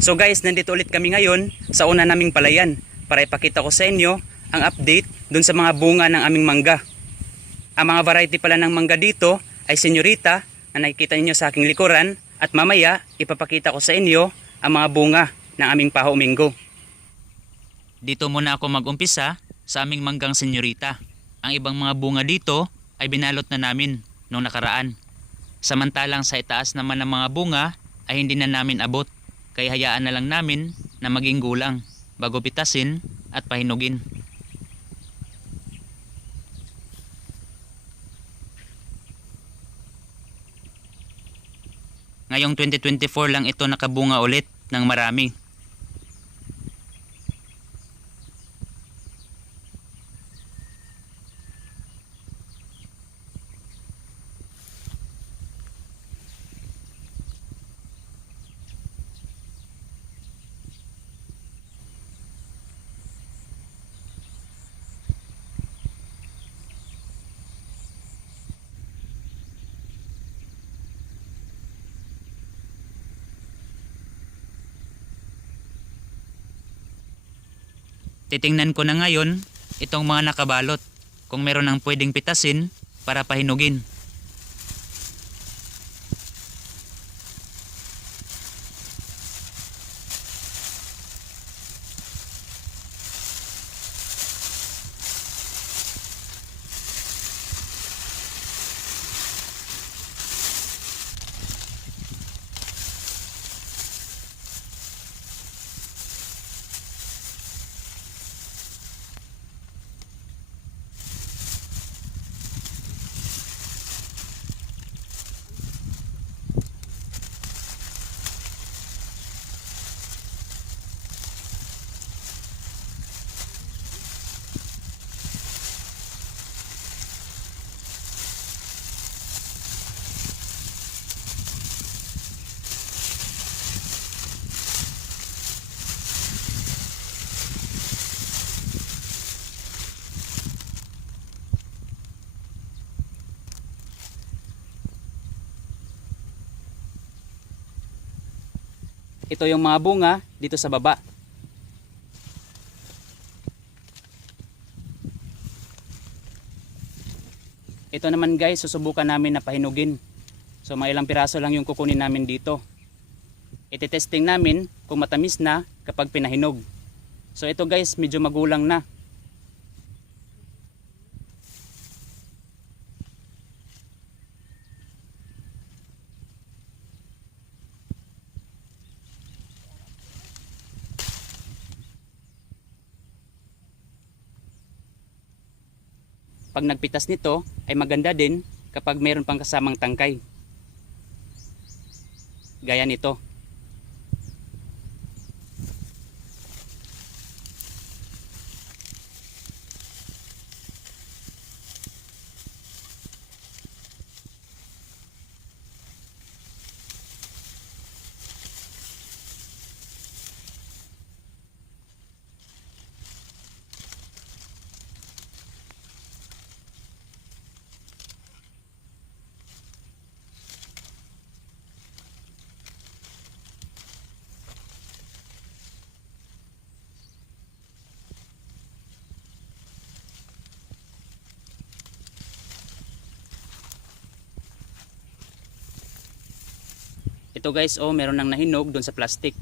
So guys, nandito ulit kami ngayon sa una naming palayan para ipakita ko sa inyo ang update dun sa mga bunga ng aming mangga. Ang mga variety pala ng mangga dito ay senyorita na nakikita ninyo sa aking likuran at mamaya ipapakita ko sa inyo ang mga bunga ng aming paho minggo. Dito muna ako mag-umpisa sa aming manggang senyorita. Ang ibang mga bunga dito ay binalot na namin noong nakaraan. Samantalang sa itaas naman ng mga bunga ay hindi na namin abot. Kaya hayaan na lang namin na maging gulang bago pitasin at pahinugin. Ngayong 2024 lang ito nakabunga ulit ng marami. Titingnan ko na ngayon itong mga nakabalot kung meron ng pwedeng pitasin para pahinugin. Ito yung mga bunga dito sa baba. Ito naman guys, susubukan namin na pahinugin. So mga ilang piraso lang yung kukunin namin dito. Iti-testing namin kung matamis na kapag pinahinog. So ito guys, medyo magulang na. Pag nagpitas nito ay maganda din kapag mayroon pang kasamang tangkay. Gaya nito. Ito guys, oh, meron nang nahinog doon sa plastic.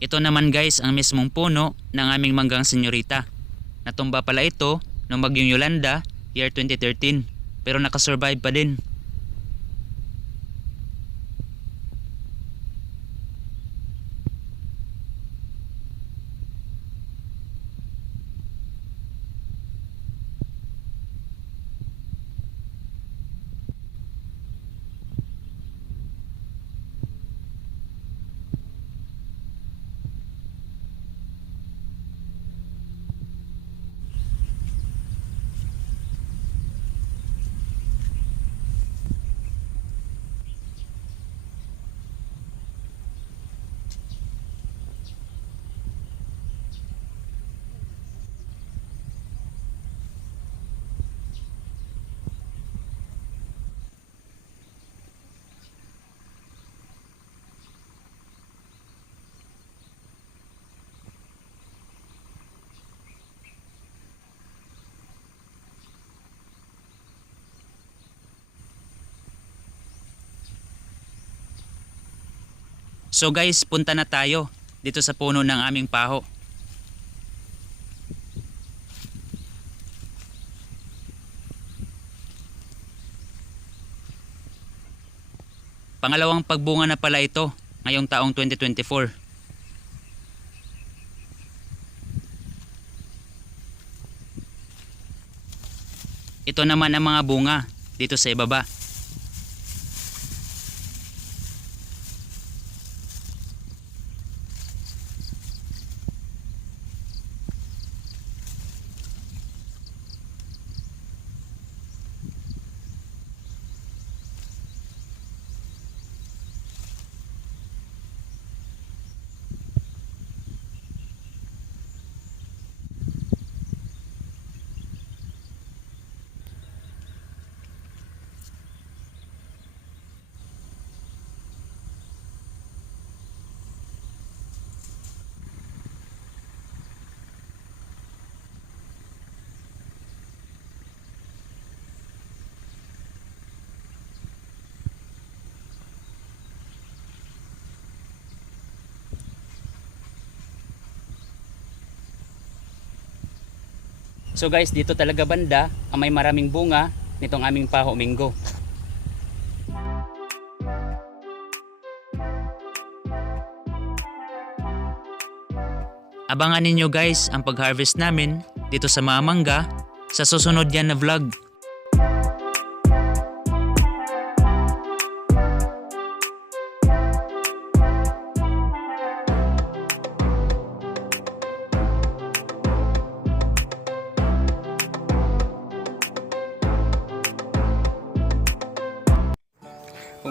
Ito naman guys ang mismong puno ng aming manggang senyorita. Natumba pala ito nung bagyong Yolanda year 2013 pero nakasurvive pa din. So guys, punta na tayo dito sa puno ng aming paho. Pangalawang pagbunga na pala ito ngayong taong 2024. Ito naman ang mga bunga dito sa ibaba. So guys, dito talaga banda ang may maraming bunga nitong aming paho minggo. Abangan ninyo guys ang pag-harvest namin dito sa mga mangga sa susunod yan na vlog.